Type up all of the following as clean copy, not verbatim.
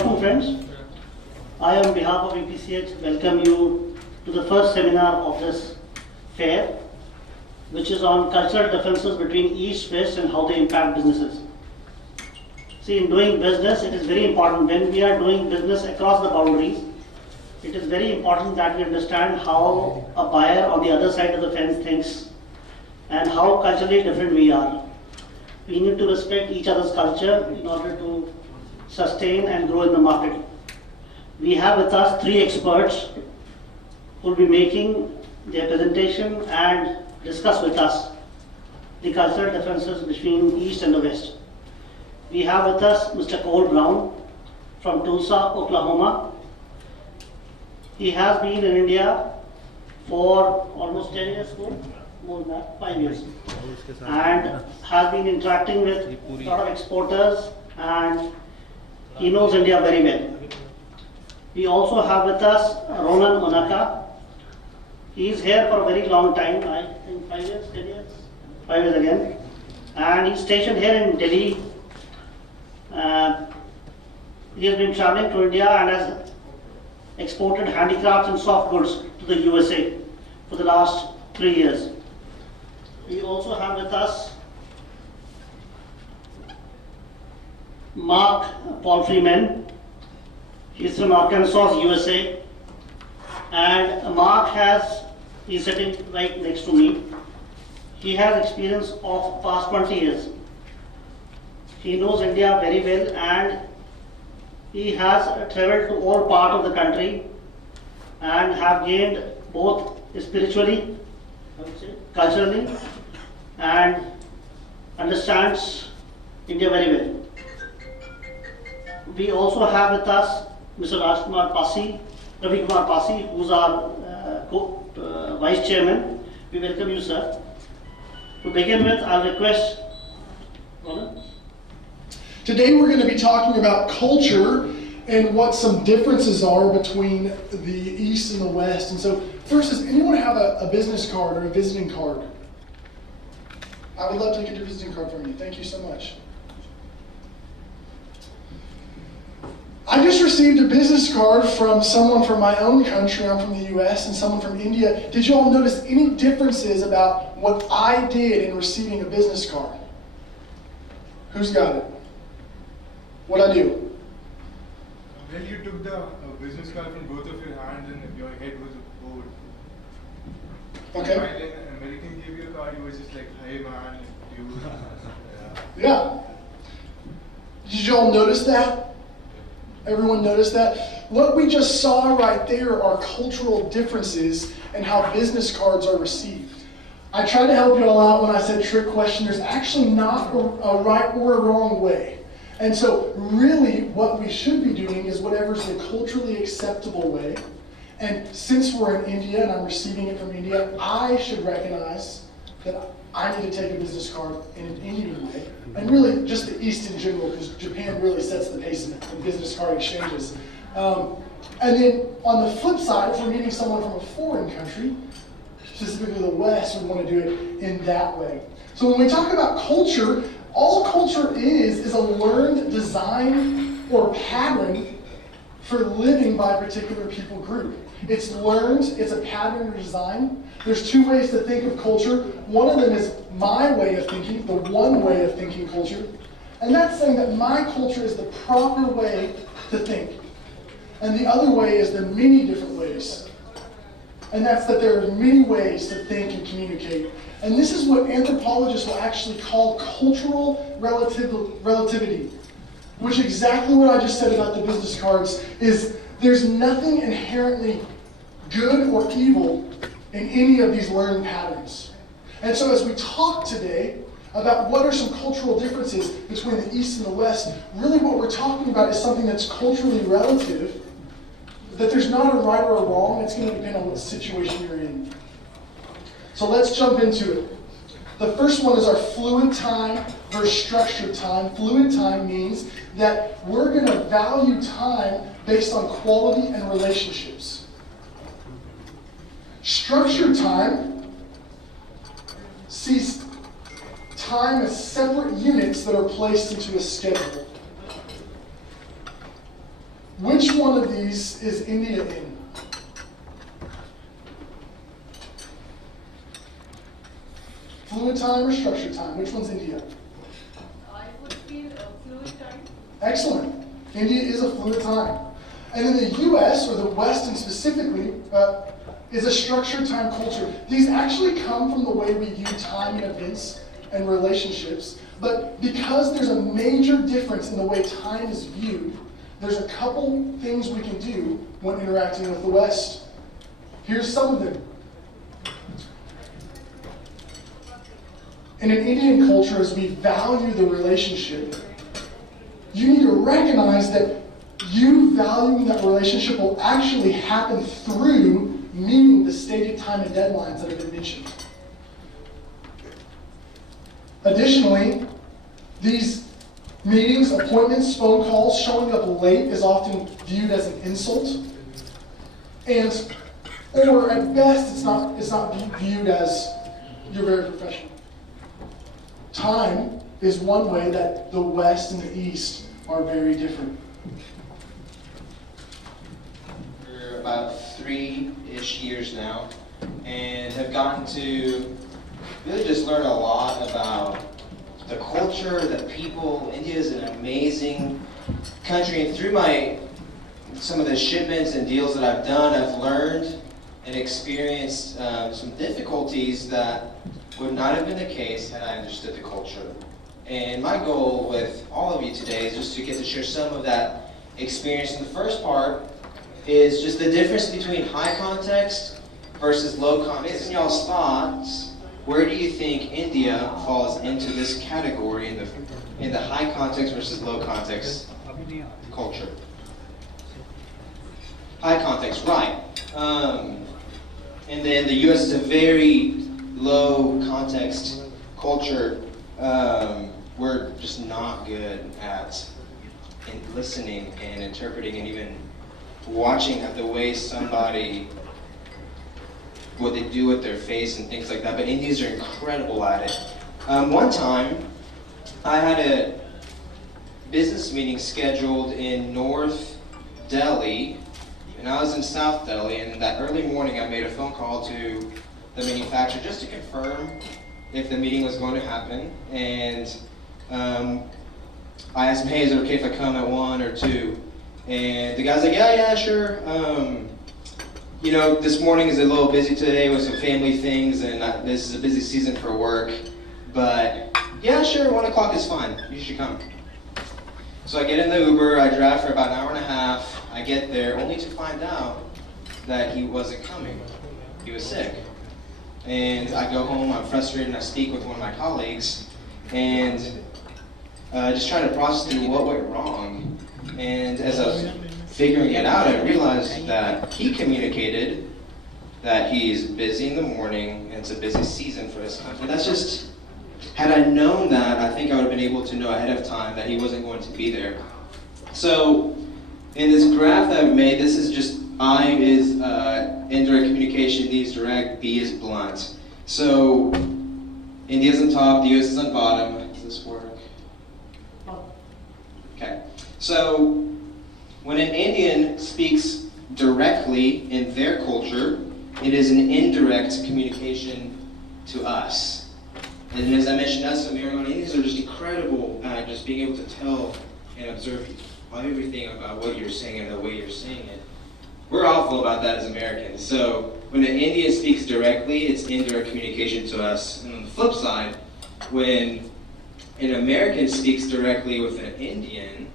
afternoon, friends. I, on behalf of EPCH, welcome you to the first seminar of this fair, which is on cultural differences between East, West, and how they impact businesses. See, in doing business, it is very important when we are doing business across the boundaries. It is very important that we understand how a buyer on the other side of the fence thinks and how culturally different we are. We need to respect each other's culture in order to sustain and grow in the market. We have with us three experts who will be making their presentation and discuss with us the cultural differences between East and the West. We have with us Mr. Cole Brown from Tulsa, Oklahoma. He has been in India for almost 10 years, more than that, 5 years, and has been interacting with a lot of exporters, and he knows India very well. We also have with us Ronan Manaka. He is here for a very long time, I think 5 years, 10 years, 5 years again, and he's stationed here in Delhi. He has been traveling to India and has exported handicrafts and soft goods to the USA for the last 3 years. We also have with us Mark Paul Freeman. He's from Arkansas, USA. And Mark he's sitting right next to me. He has experience of past 20 years. He knows India very well, and he has traveled to all parts of the country and have gained both spiritually, I would say, culturally, and understands India very well. We also have with us Mr. Ravi Kumar Pasi, who's our Vice Chairman. We welcome you, sir. To begin with, I'll request Ronan. Today we're going to be talking about culture and what some differences are between the East and the West. And so first, does anyone have a business card or a visiting card? I would love to get your visiting card from you. Thank you so much. I just received a business card from someone from my own country. I'm from the US, and someone from India. Did you all notice any differences about what I did in receiving a business card? Who's got it? What'd I do? Well, you took the business card from both of your hands and your head was forward. Okay. While an American gave you a card, you were just like, hey man, you. Yeah. Did you all notice that? Everyone noticed that? What we just saw right there are cultural differences in how business cards are received. I tried to help you all out when I said trick question. There's actually not a right or a wrong way. And so really what we should be doing is whatever's the culturally acceptable way. And since we're in India and I'm receiving it from India, I should recognize that I need to take a business card in an Indian way. And really just the East in general, because Japan really sets the pace in business card exchanges. And then on the flip side, if we're meeting someone from a foreign country, specifically the West, we want to do it in that way. So when we talk about culture, all culture is a learned design or pattern for living by a particular people group. It's learned, it's a pattern or design. There's two ways to think of culture. One of them is my way of thinking, the one way of thinking culture. And that's saying that my culture is the proper way to think. And the other way is the many different ways. And that's that there are many ways to think and communicate. And this is what anthropologists will actually call cultural relativity, which exactly what I just said about the business cards is there's nothing inherently good or evil in any of these learned patterns. And so as we talk today about what are some cultural differences between the East and the West, really what we're talking about is something that's culturally relative, that there's not a right or a wrong. It's going to depend on what situation you're in. So let's jump into it. The first one is our fluid time versus structured time. Fluid time means that we're going to value time based on quality and relationships. Structured time sees time as separate units that are placed into a schedule. Which one of these is India in? Fluid time or structured time? Which one's India? I would feel fluid time. Excellent. India is a fluid time. And then the US, or the Western specifically, is a structured time culture. These actually come from the way we view time in events and relationships. But because there's a major difference in the way time is viewed, there's a couple things we can do when interacting with the West. Here's some of them. In an Indian culture, as we value the relationship, you need to recognize that you valuing that relationship will actually happen through meeting the stated time and deadlines that have been mentioned. Additionally, these meetings, appointments, phone calls, showing up late is often viewed as an insult. Or at best, it's not viewed as you're very professional. Time is one way that the West and the East are very different. For about 3-ish years now, and have gotten to really just learn a lot about the culture, the people. India is an amazing country, and through some of the shipments and deals that I've done, I've learned and experienced some difficulties that would not have been the case had I understood the culture. And my goal with all of you today is just to get to share some of that experience. And the first part is just the difference between high context versus low context. Based on y'all's thoughts, where do you think India falls into this category in the high context versus low context culture? High context, right. And then the US is a very low context culture. We're just not good at listening and interpreting and even watching at the way somebody, what they do with their face and things like that. But Indians are incredible at it. One time, I had a business meeting scheduled in North Delhi, and I was in South Delhi, and that early morning I made a phone call to the manufacturer just to confirm if the meeting was going to happen. And I asked him, hey, is it okay if I come at 1 or 2? And the guy's like, yeah, sure. You know, this morning is a little busy today with some family things, and this is a busy season for work. But yeah, sure, 1 o'clock is fine. You should come. So I get in the Uber, I drive for about an hour and a half. I get there only to find out that he wasn't coming. He was sick. And I go home, I'm frustrated, and I speak with one of my colleagues, and just trying to process through what went wrong. And as I was figuring it out, I realized that he communicated that he's busy in the morning, and it's a busy season for his country. That's just, had I known that, I think I would have been able to know ahead of time that he wasn't going to be there. So, in this graph that I've made, this is just I is indirect communication, D is direct, B is blunt. So India's on top, the US is on bottom. Does this work? Okay. So when an Indian speaks directly in their culture, it is an indirect communication to us. And as I mentioned, us American Indians are just incredible at just being able to tell and observe everything about what you're saying and the way you're saying it. We're awful about that as Americans. So when an Indian speaks directly, it's indirect communication to us. And on the flip side, when an American speaks directly with an Indian,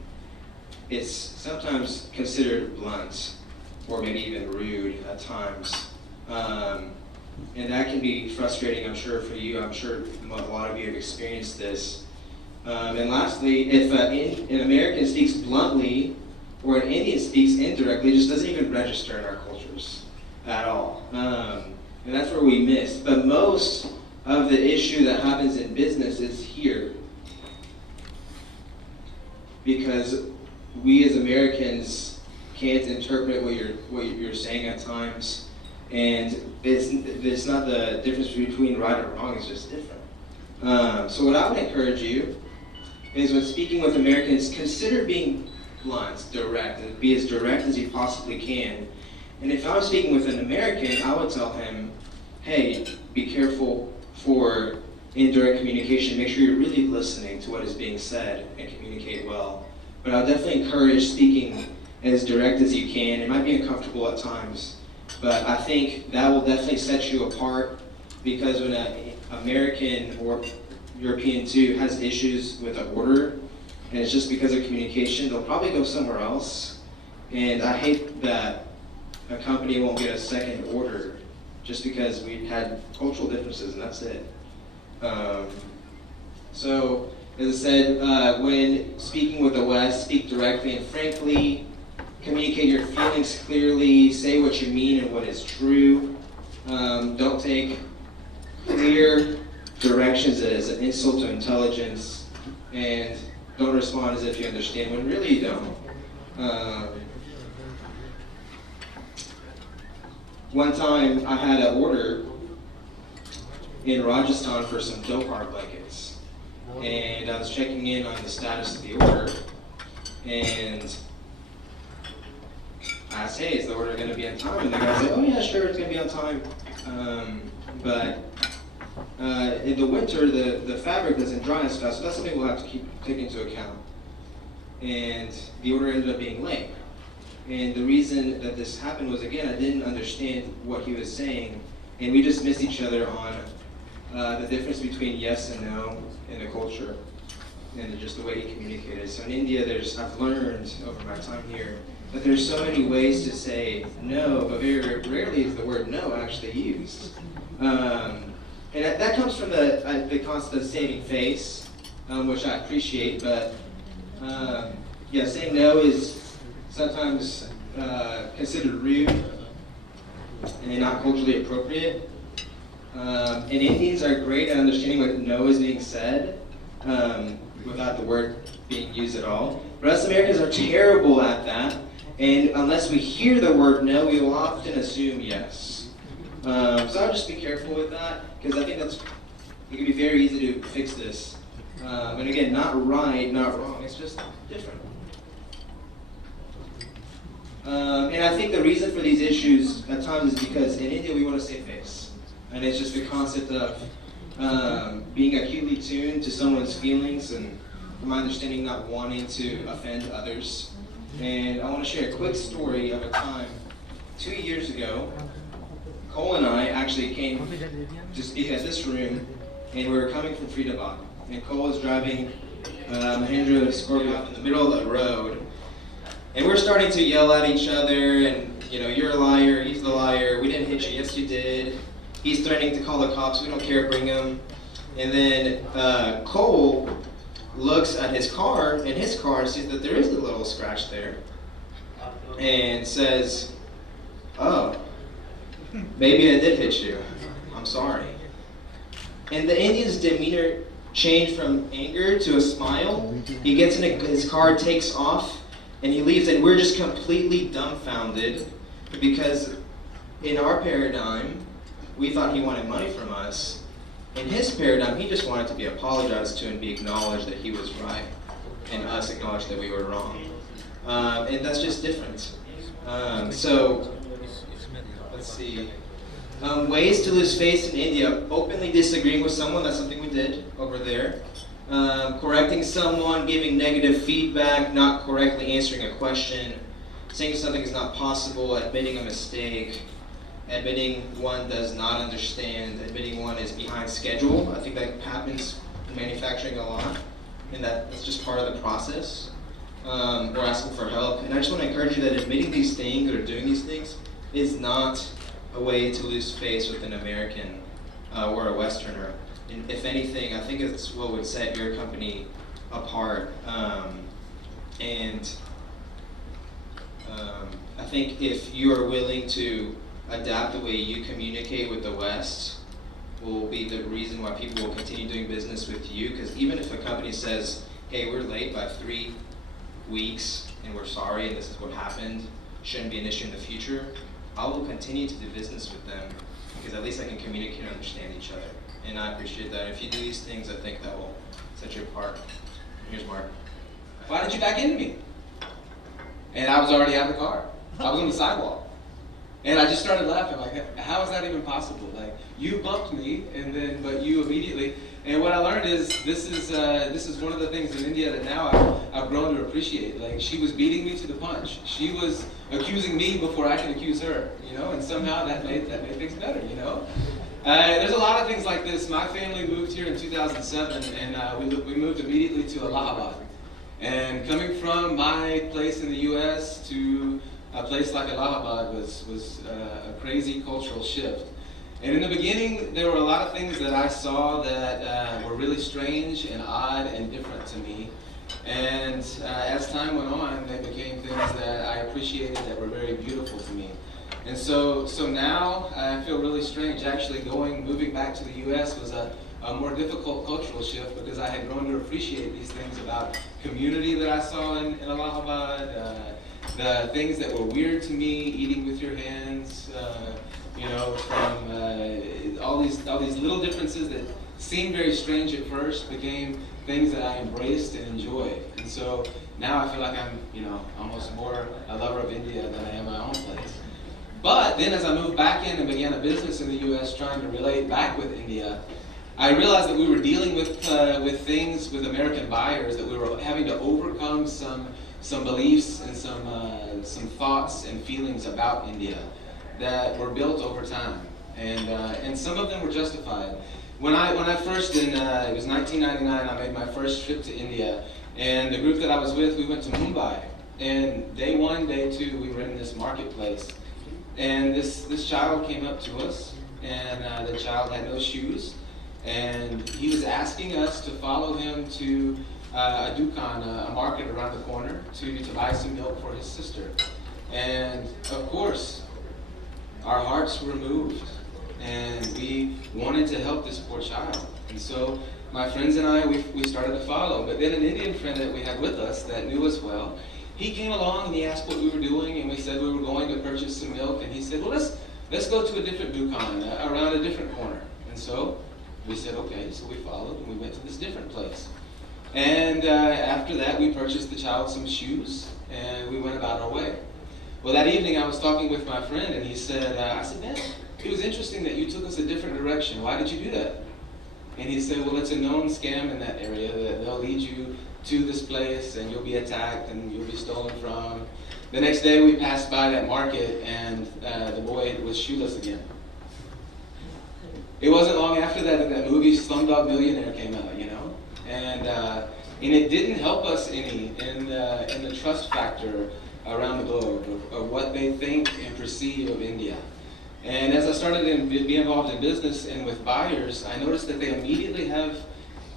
it's sometimes considered blunt or maybe even rude at times. And that can be frustrating, I'm sure, for you. I'm sure a lot of you have experienced this. And lastly, if an American speaks bluntly or an Indian speaks indirectly, it just doesn't even register in our cultures at all. And that's where we miss. But most of the issue that happens in business is here. Because we as Americans can't interpret what you're saying at times. And it's not the difference between right or wrong, it's just different. So what I would encourage you is when speaking with Americans, consider being blunt, direct, be as direct as you possibly can. And if I was speaking with an American, I would tell him, hey, be careful for indirect communication. Make sure you're really listening to what is being said and communicate well. But I would definitely encourage speaking as direct as you can. It might be uncomfortable at times, but I think that will definitely set you apart, because when an American or European too has issues with an order, and it's just because of communication, they'll probably go somewhere else. And I hate that a company won't get a second order just because we had cultural differences, and that's it. So, as I said, when speaking with the West, speak directly and frankly, communicate your feelings clearly, say what you mean and what is true. Don't take clear directions as an insult to intelligence, and don't respond as if you understand when really you don't. One time I had an order in Rajasthan for some Dokar blankets, and I was checking in on the status of the order, and I asked, hey, is the order going to be on time? And the guy said, oh yeah, sure, it's going to be on time. But in the winter, the fabric doesn't dry as fast, so that's something we'll have to take into account. And the order ended up being late. And the reason that this happened was, again, I didn't understand what he was saying, and we just missed each other on the difference between yes and no in the culture, and just the way he communicated. So in India, I've learned over my time here that there's so many ways to say no, but very rarely is the word no actually used. And that comes from the concept of saving face, which I appreciate, but yeah, saying no is sometimes considered rude and not culturally appropriate. And Indians are great at understanding what no is being said without the word being used at all. But us Americans are terrible at that, and unless we hear the word no, we will often assume yes. So I'll just be careful with that, because I think it can be very easy to fix this. And again, not right, not wrong, it's just different. And I think the reason for these issues at times is because in India we want to save face. And it's just the concept of being acutely tuned to someone's feelings, and from my understanding, not wanting to offend others. And I want to share a quick story of a time 2 years ago. Cole and I actually came to speak at this room, and we were coming from Faridabad. And Cole was driving Mahindra Scorpio in the middle of the road. And we're starting to yell at each other, and, you know, you're a liar, he's the liar, we didn't hit you, yes you did. He's threatening to call the cops, we don't care, bring him. And then Cole looks at his car, and sees that there is a little scratch there. And says, oh, maybe I did hit you, I'm sorry. And the Indian's demeanor changed from anger to a smile. He gets in his car, takes off, and he leaves, and we're just completely dumbfounded, because in our paradigm, we thought he wanted money from us. In his paradigm, he just wanted to be apologized to and be acknowledged that he was right, and us acknowledge that we were wrong. And that's just different. So, let's see. Ways to lose face in India: openly disagreeing with someone, that's something we did over there. Correcting someone, giving negative feedback, not correctly answering a question, saying something is not possible, admitting a mistake, admitting one does not understand, admitting one is behind schedule. I think that happens in manufacturing a lot, and that's just part of the process. Or asking for help. And I just want to encourage you that admitting these things or doing these things is not a way to lose face with an American or a Westerner. And if anything, I think it's what would set your company apart. I think if you are willing to adapt the way you communicate with the West, will be the reason why people will continue doing business with you. Because even if a company says, hey, we're late by 3 weeks and we're sorry and this is what happened, shouldn't be an issue in the future, I will continue to do business with them, because at least I can communicate and understand each other. And I appreciate that. If you do these things, I think that will set you apart. Here's Mark. Why did you back into me? And I was already out of the car. I was on the sidewalk. And I just started laughing, like, how is that even possible? Like, you bumped me, but you immediately. And what I learned is this is one of the things in India that now I've grown to appreciate. Like, she was beating me to the punch. She was accusing me before I could accuse her, you know. And somehow that made things better, you know. There's a lot of things like this. My family moved here in 2007, and we moved immediately to Allahabad. And coming from my place in the U.S. to a place like Allahabad was a crazy cultural shift. And in the beginning, there were a lot of things that I saw that were really strange and odd and different to me. And as time went on, they became things that I appreciated that were very beautiful to me. And so now I feel really strange. Actually, moving back to the U.S. was a more difficult cultural shift because I had grown to appreciate these things about community that I saw in Allahabad, the things that were weird to me, eating with your hands, you know, from all these little differences that seemed very strange at first became things that I embraced and enjoyed. And so now I feel like I'm, you know, almost more a lover of India than I am my own place. But then as I moved back in and began a business in the U.S. trying to relate back with India, I realized that we were dealing with things with American buyers, that we were having to overcome some beliefs and some thoughts and feelings about India that were built over time, and some of them were justified. When I first it was 1999, I made my first trip to India, and the group that I was with, we went to Mumbai, and day one, day two, we were in this marketplace, and this child came up to us, and the child had no shoes, and he was asking us to follow him to a dukan, a market around the corner, to buy some milk for his sister. And of course, our hearts were moved, and we wanted to help this poor child. And so my friends and I, we started to follow. But then an Indian friend that we had with us that knew us well, he came along and he asked what we were doing, and we said we were going to purchase some milk, and he said, well, let's go to a different dukan, around a different corner. And so we said, okay, so we followed, and we went to this different place. And after that, we purchased the child some shoes, and we went about our way. Well, that evening, I was talking with my friend, and he said, I said, man, it was interesting that you took us a different direction. Why did you do that? And he said, well, it's a known scam in that area, that they'll lead you to this place, and you'll be attacked, and you'll be stolen from. The next day, we passed by that market, and the boy was shoeless again. It wasn't long after that that movie Slumdog Millionaire came out, you know? And it didn't help us any in the trust factor around the globe of what they think and perceive of India. And as I started to be involved in business and with buyers, I noticed that they immediately have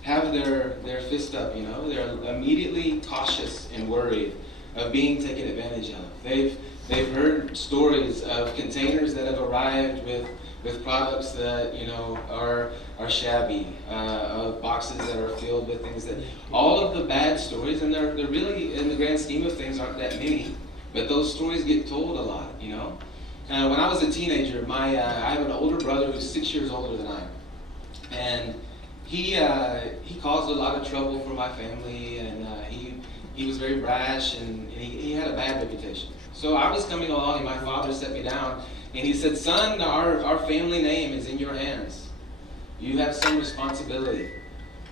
their fist up, you know? They're immediately cautious and worried of being taken advantage of. They've heard stories of containers that have arrived with products that, you know, are shabby, of boxes that are filled with things that, all of the bad stories, and they're really, in the grand scheme of things, aren't that many, but those stories get told a lot, you know. When I was a teenager, I have an older brother who's 6 years older than I am, and he caused a lot of trouble for my family, and he was very brash, and he had a bad reputation. So I was coming along, and my father set me down, and he said, son, our family name is in your hands. You have some responsibility.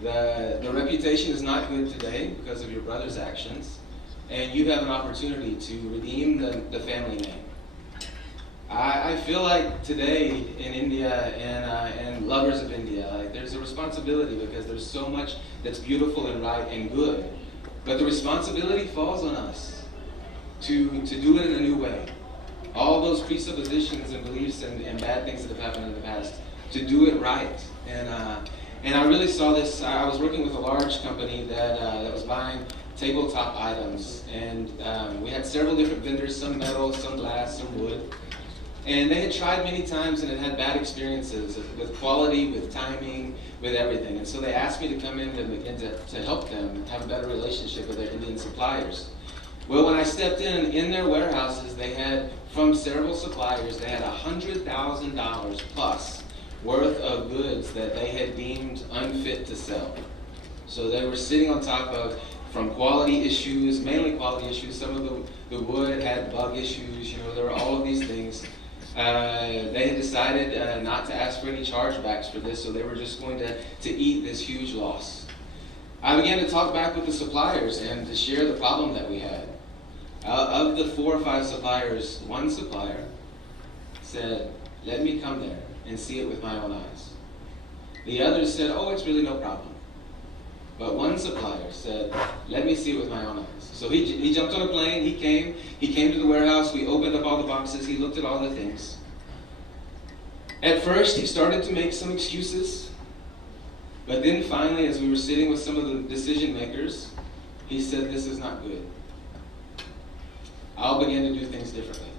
The reputation is not good today because of your brother's actions, and you have an opportunity to redeem the family name. I feel like today in India and lovers of India, like there's a responsibility because there's so much that's beautiful and right and good, but the responsibility falls on us to do it in a new way. All those presuppositions and beliefs and bad things that have happened in the past, to do it right. And I really saw this. I was working with a large company that was buying tabletop items, and we had several different vendors, some metal, some glass, some wood. And they had tried many times and had bad experiences with quality, with timing, with everything. And so they asked me to come in and begin to help them have a better relationship with their Indian suppliers. Well, when I stepped in their warehouses, they had, from several suppliers, they had $100,000 plus worth of goods that they had deemed unfit to sell. So they were sitting on top of, from quality issues, mainly quality issues, some of them The wood had bug issues, there were all of these things. They had decided not to ask for any chargebacks for this, so they were just going to eat this huge loss. I began to talk back with the suppliers and to share the problem that we had. Of the 4 or 5 suppliers, one supplier said, let me come there and see it with my own eyes. The others said, oh, it's really no problem. But one supplier said, let me see it with my own eyes. So he jumped on a plane, he came to the warehouse, we opened up all the boxes, he looked at all the things. At first, he started to make some excuses, but then finally, as we were sitting with some of the decision makers, he said, this is not good. I'll begin to do things differently.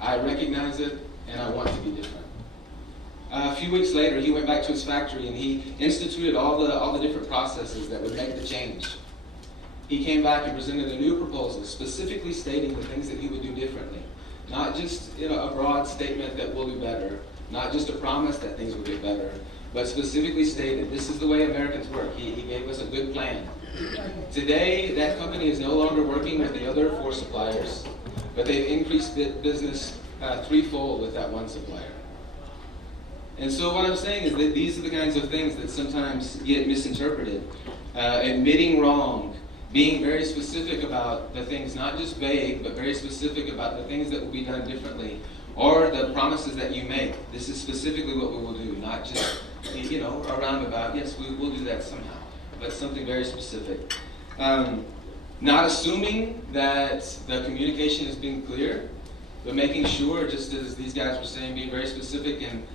I recognize it, and I want to be different. A few weeks later, he went back to his factory and he instituted all the different processes that would make the change. He came back and presented a new proposal, specifically stating the things that he would do differently. Not just a broad statement that we'll do better, not just a promise that things will get better, but specifically stated, this is the way Americans work. He gave us a good plan. Today, that company is no longer working with the other 4 suppliers, but they've increased business threefold with that one supplier. And so what I'm saying is that these are the kinds of things that sometimes get misinterpreted. Admitting wrong, being very specific about the things, not just vague, but very specific about the things that will be done differently, or the promises that you make. This is specifically what we will do, not just, a roundabout, yes, we will do that somehow, but something very specific. Not assuming that the communication is being clear, but making sure, just as these guys were saying, being very specific and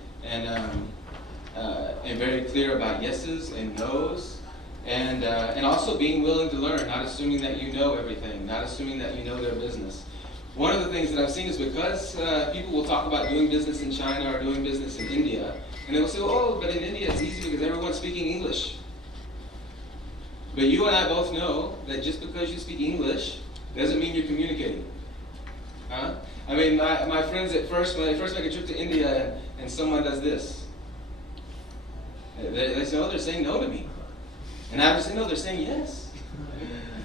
very clear about yeses and nos, and also being willing to learn, not assuming that you know everything, not assuming that you know their business. One of the things that I've seen is because people will talk about doing business in China or doing business in India, and they will say, oh, but in India it's easy because everyone's speaking English. But you and I both know that just because you speak English doesn't mean you're communicating. Huh? I mean, my friends at first, when they first make a trip to India and someone does this, they say, oh, they're saying no to me. And I would say, no, they're saying yes.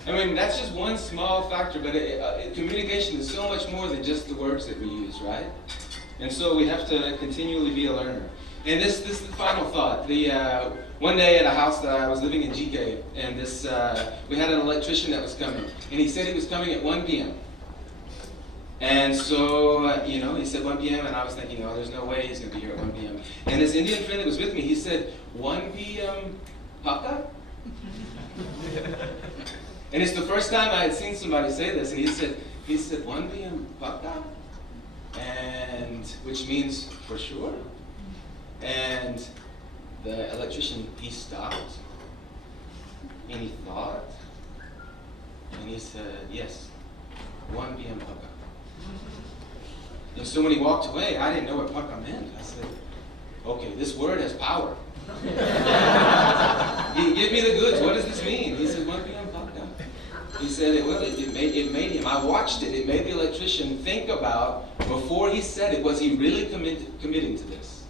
I mean, that's just one small factor, but communication is so much more than just the words that we use, right? And so we have to continually be a learner. And this is the final thought. One day at a house that I was living in GK, and we had an electrician that was coming, and he said he was coming at 1 p.m. And so, he said 1 p.m., and I was thinking, oh, there's no way he's going to be here at 1 p.m. And this Indian friend that was with me, he said, 1 p.m. Paka? And it's the first time I had seen somebody say this, and he said 1 p.m. Paka? And, which means for sure. And the electrician, he stopped, and he thought, and he said, yes, 1 p.m. Paka. And so when he walked away, I didn't know what paka meant. I said, okay, this word has power. Give me the goods. What does this mean? He said, 1 p.m. paka. He said, it made him. I watched it. It made the electrician think about, before he said it, was he really committing to this?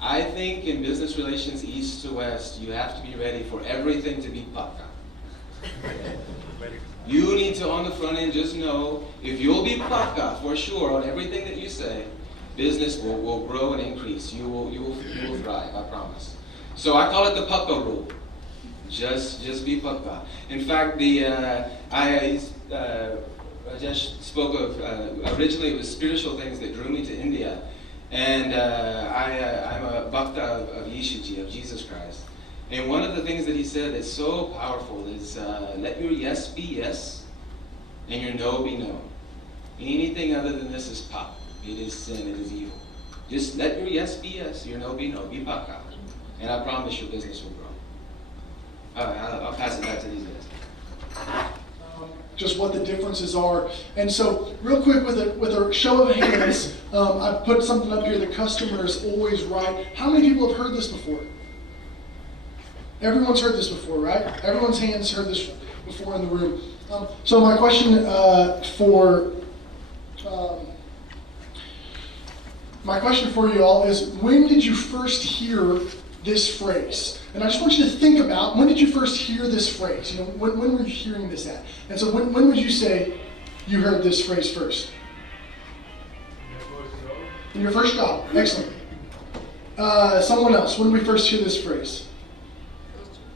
I think in business relations, east to west, you have to be ready for everything to be paka. You need to, on the front end, just know, if you'll be paka for sure on everything that you say, business will grow and increase. You will thrive, I promise. So I call it the paka rule. Just be paka. In fact, Rajesh spoke of, originally it was spiritual things that drew me to India. And I'm a bhakta of Yeshuji, of Jesus Christ. And one of the things that he said that's so powerful is, let your yes be yes, and your no be no. Anything other than this is pop. It is sin, it is evil. Just let your yes be yes, your no be no. Be bhakta. And I promise your business will grow. All right, I'll pass it back to these guys. Just what the differences are. And so, real quick, with a show of hands, I put something up here, the customer is always right. How many people have heard this before? Everyone's heard this before, right? Everyone's hands heard this before in the room. So my question for you all is, when did you first hear this phrase. And I just want you to think about, when did you first hear this phrase? You know, when were you hearing this at? And so when would you say you heard this phrase first? In your first job. Excellent. Someone else, when did we first hear this phrase?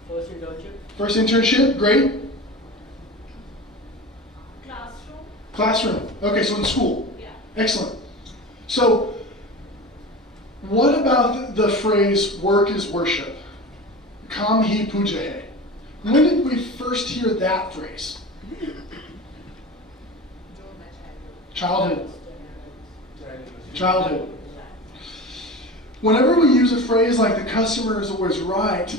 First internship. First internship, great. Classroom. Classroom. Okay, so in school. Yeah. Excellent. So, what about the phrase work is worship? Kam hi puja hai. When did we first hear that phrase? Childhood. Childhood. Whenever we use a phrase like the customer is always right,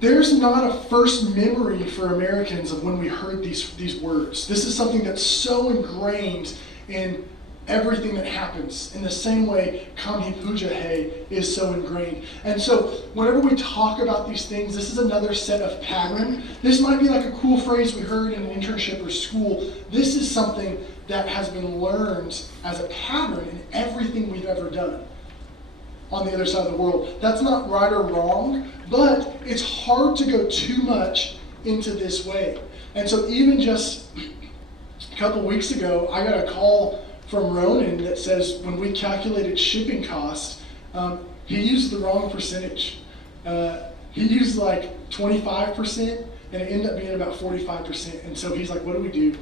there's not a first memory for Americans of when we heard these words. This is something that's so ingrained in everything that happens. In the same way, Kam hi puja hai is so ingrained. And so, whenever we talk about these things, this is another set of pattern. This might be like a cool phrase we heard in an internship or school. This is something that has been learned as a pattern in everything we've ever done on the other side of the world. That's not right or wrong, but it's hard to go too much into this way. And so even just a couple weeks ago, I got a call from Ronan that says when we calculated shipping cost, he used the wrong percentage. He used like 25%, and it ended up being about 45%. And so he's like, what do we do?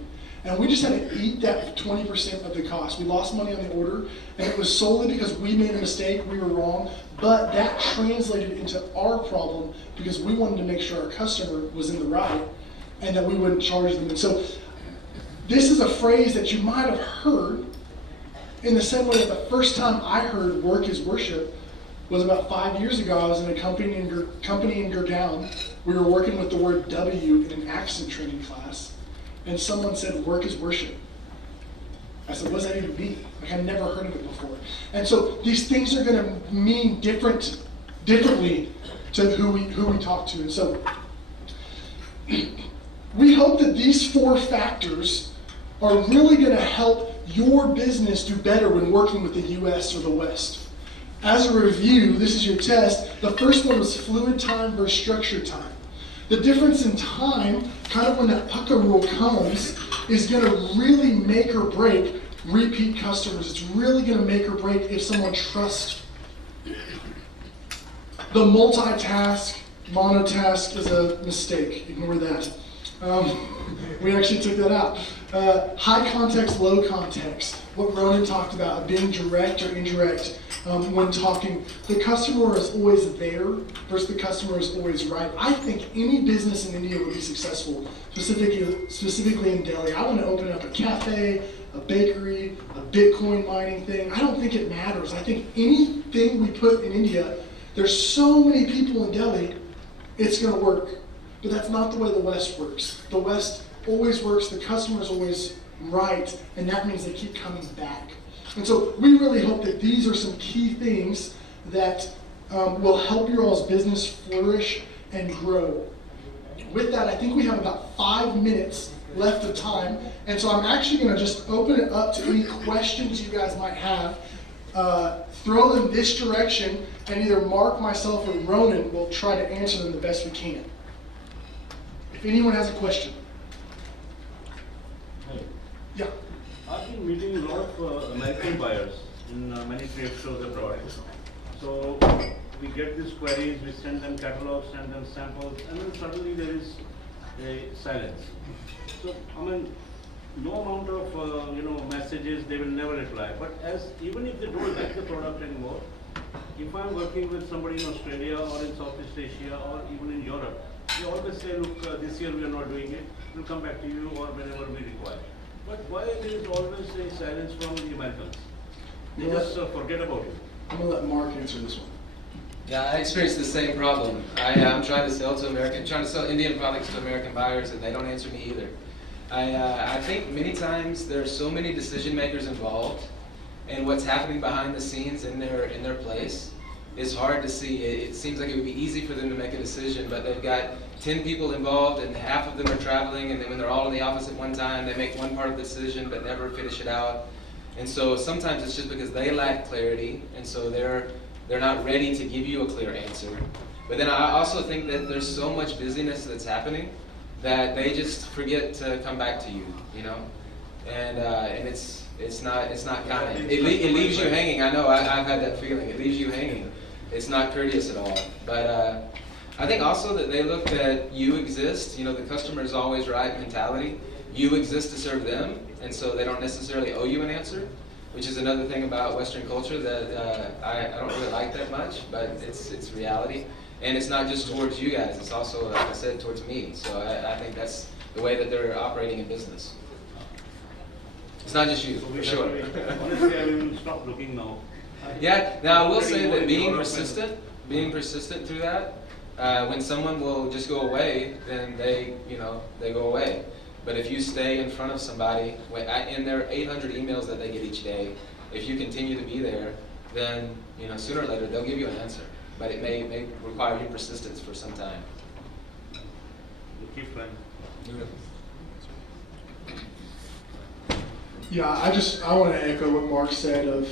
And we just had to eat that 20% of the cost. We lost money on the order, and it was solely because we made a mistake, we were wrong, but that translated into our problem because we wanted to make sure our customer was in the right and that we wouldn't charge them. And so this is a phrase that you might have heard in the same way that the first time I heard work is worship was about 5 years ago. I was in a company in Gurgaon. We were working with the word W in an accent training class. And someone said, work is worship. I said, what does that even mean? Like, I've never heard of it before. And so these things are going to mean differently to who we talk to. And so we hope that these 4 factors are really going to help your business do better when working with the US or the West. As a review, this is your test. The first one was fluid time versus structured time. The difference in time, kind of when that pucka rule comes, is going to really make or break repeat customers. It's really going to make or break if someone trusts. The multitask, monotask is a mistake. Ignore that. We actually took that out. High context, low context. What Ronan talked about, being direct or indirect when talking. The customer is always there versus the customer is always right. I think any business in India would be successful, specifically in Delhi. I want to open up a cafe, a bakery, a Bitcoin mining thing. I don't think it matters. I think anything we put in India, there's so many people in Delhi, it's going to work. But that's not the way the West works. The West always works, the customer is always right, and that means they keep coming back. And so we really hope that these are some key things that will help your all's business flourish and grow. With that, I think we have about 5 minutes left of time, and so I'm actually going to just open it up to any questions you guys might have. Throw them this direction, and either Mark, myself, or Ronan will try to answer them the best we can. If anyone has a question. Hi. Yeah. I've been meeting a lot of American buyers in many trade shows abroad. So we get these queries, we send them catalogs, send them samples, and then suddenly there is a silence. So, I mean, no amount of messages, they will never reply. But even if they don't like the product anymore, if I'm working with somebody in Australia or in Southeast Asia or even in Europe, they always say, look, this year we are not doing it, we'll come back to you or whenever we require. But why there is always a silence from the Americans? They just forget about it. I'm going to let Mark answer this one. Yeah, I experienced the same problem. I'm trying to sell Indian products to American buyers, and they don't answer me either. I think many times there are so many decision makers involved, and what's happening behind the scenes in their place is hard to see. It seems like it would be easy for them to make a decision, but they've got 10 people involved, and half of them are traveling, and then when they're all in the office at one time, they make one part of the decision but never finish it out. And so sometimes it's just because they lack clarity, and so they're not ready to give you a clear answer. But then I also think that there's so much busyness that's happening that they just forget to come back to you, you know, and it's not kind. It leaves you hanging. I know I've had that feeling. It leaves you hanging. It's not courteous at all. But I think also that they look at you exist. You know, the customer is always right mentality. You exist to serve them, and so they don't necessarily owe you an answer, which is another thing about Western culture that I don't really like that much, but it's reality. And it's not just towards you guys, it's also, like I said, towards me. So I think that's the way that they're operating in business. It's not just you, So for sure. Honestly, I will stop looking now. Yeah, now I will say that being persistent through that, when someone will just go away, then they go away. But if you stay in front of somebody, in their 800 emails that they get each day, if you continue to be there, then sooner or later they'll give you an answer. But it may require your persistence for some time. We'll keep trying. Yeah, I want to echo what Mark said of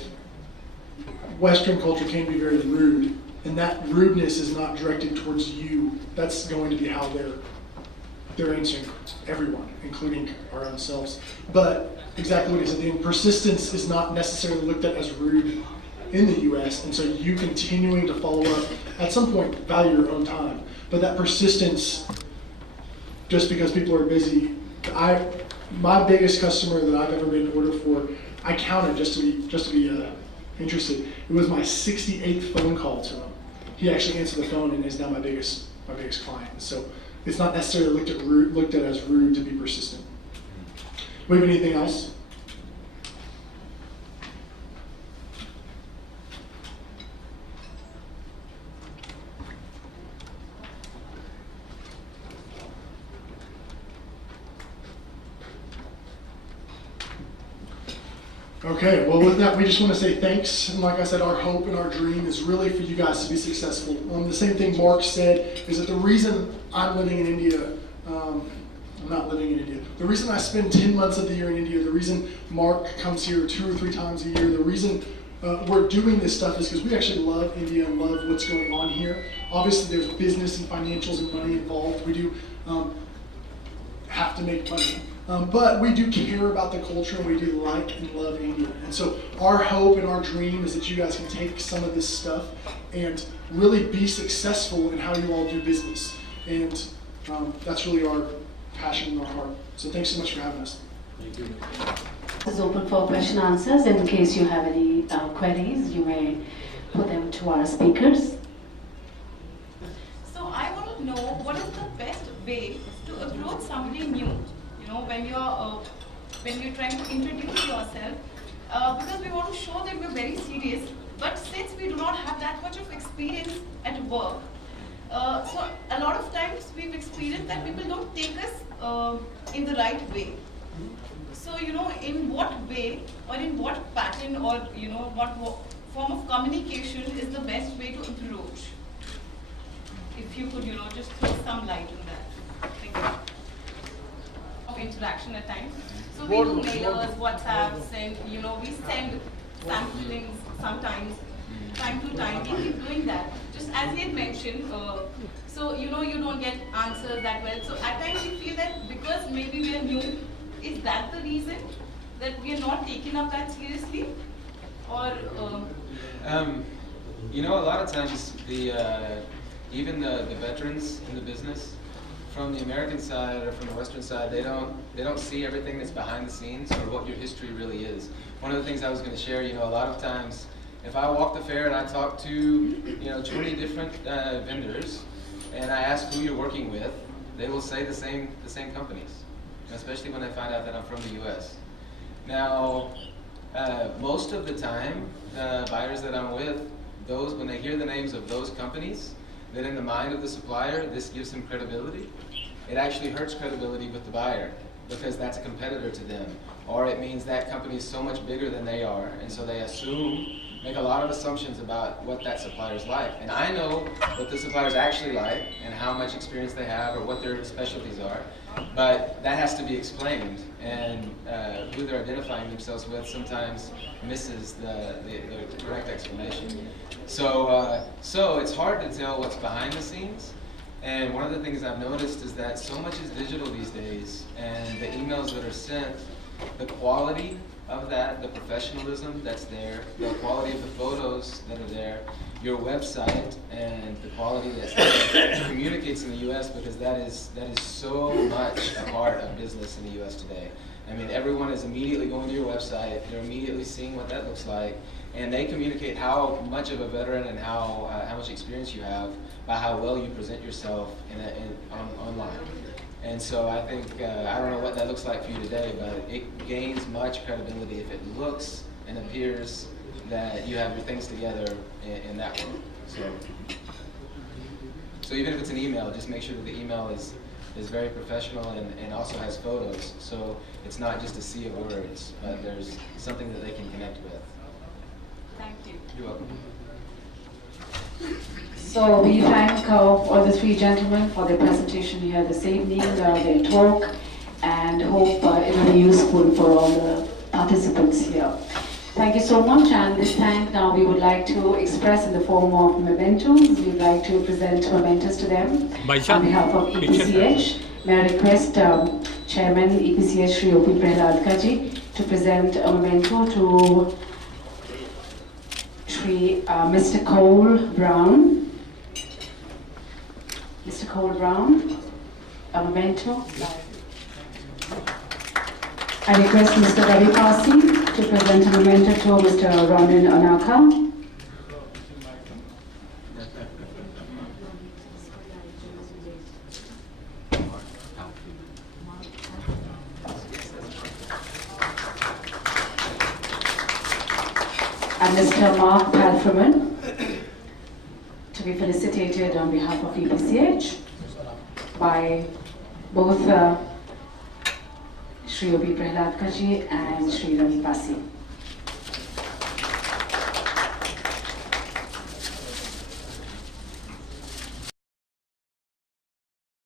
Western culture can be very rude, and that rudeness is not directed towards you. That's going to be how they're answering everyone, including our own selves. But exactly what he said, persistence is not necessarily looked at as rude in the US, and so you continuing to follow up, at some point value your own time. But that persistence, just because people are busy, my biggest customer that I've ever made an order for, I counted just to be interested. It was my 68th phone call to him. He actually answered the phone and is now my biggest client. So it's not necessarily looked at as rude to be persistent. Do we have anything else? Okay, well with that, we just want to say thanks. And like I said, our hope and our dream is really for you guys to be successful. The same thing Mark said is that the reason I'm living in India, I'm not living in India. The reason I spend 10 months of the year in India, the reason Mark comes here 2 or 3 times a year, the reason we're doing this stuff is because we actually love India and love what's going on here. Obviously there's business and financials and money involved. We do have to make money. But we do care about the culture, and we do like and love India. And so our hope and our dream is that you guys can take some of this stuff and really be successful in how you all do business. And that's really our passion and our heart. So thanks so much for having us. Thank you. This is open for question answers. In case you have any queries, you may put them to our speakers. So I want to know what is the best way to approach somebody new. When you're trying to introduce yourself, because we want to show that we're very serious, but since we do not have that much of experience at work, so a lot of times we've experienced that people don't take us in the right way. So in what way or in what pattern or what form of communication is the best way to approach? If you could just throw some light on that. Thank you. Of interaction at times. So we do mailers, WhatsApps, and we send samplings sometimes, time to time. We keep doing that. Just as he had mentioned, so you don't get answers that well. So at times we feel that because maybe we are new, is that the reason that we are not taking up that seriously, or? A lot of times even the veterans in the business, from the American side or from the Western side, they don't see everything that's behind the scenes or what your history really is. One of the things I was going to share, a lot of times, if I walk the fair and I talk to 20 different vendors, and I ask who you're working with, they will say the same companies, especially when they find out that I'm from the U.S. Now, most of the time, the buyers that I'm with, when they hear the names of those companies, then in the mind of the supplier, this gives them credibility. It actually hurts credibility with the buyer because that's a competitor to them. Or it means that company is so much bigger than they are, and so they make a lot of assumptions about what that supplier's like. And I know what the supplier's actually like and how much experience they have or what their specialties are. But that has to be explained, and who they're identifying themselves with sometimes misses the correct explanation. So it's hard to tell what's behind the scenes. And one of the things I've noticed is that so much is digital these days, and the emails that are sent, the quality of that, the professionalism that's there, the quality of the photos that are there, your website and the quality that's there communicates in the U.S. because that is so much a part of business in the U.S. today. I mean, everyone is immediately going to your website, they're immediately seeing what that looks like, and they communicate how much of a veteran and how much experience you have by how well you present yourself online. And so I think, I don't know what that looks like for you today, but it gains much credibility if it looks and appears that you have your things together in that way. So even if it's an email, just make sure that the email is very professional and also has photos. So it's not just a sea of words, but there's something that they can connect with. Thank you. You're welcome. So we thank all the three gentlemen for their presentation here this evening, their talk, and hope it will be useful for all the participants here. Thank you so much, and this thank now we would like to express in the form of mementos. We'd like to present mementos to them on behalf of EPCH. May I request Chairman EPCH Shri O.P. Prahlad Kaji to present a memento to Mr. Cole Brown. Mr. Cole Brown, a memento. I request Mr. Ravi Pasi to present a memento to Mr. Ronan Anaka. And Mr. Mark Palfreman to be felicitated on behalf of EPCH by both Shri O.P. Prahlad Kaji and Shri Ravi Pasi.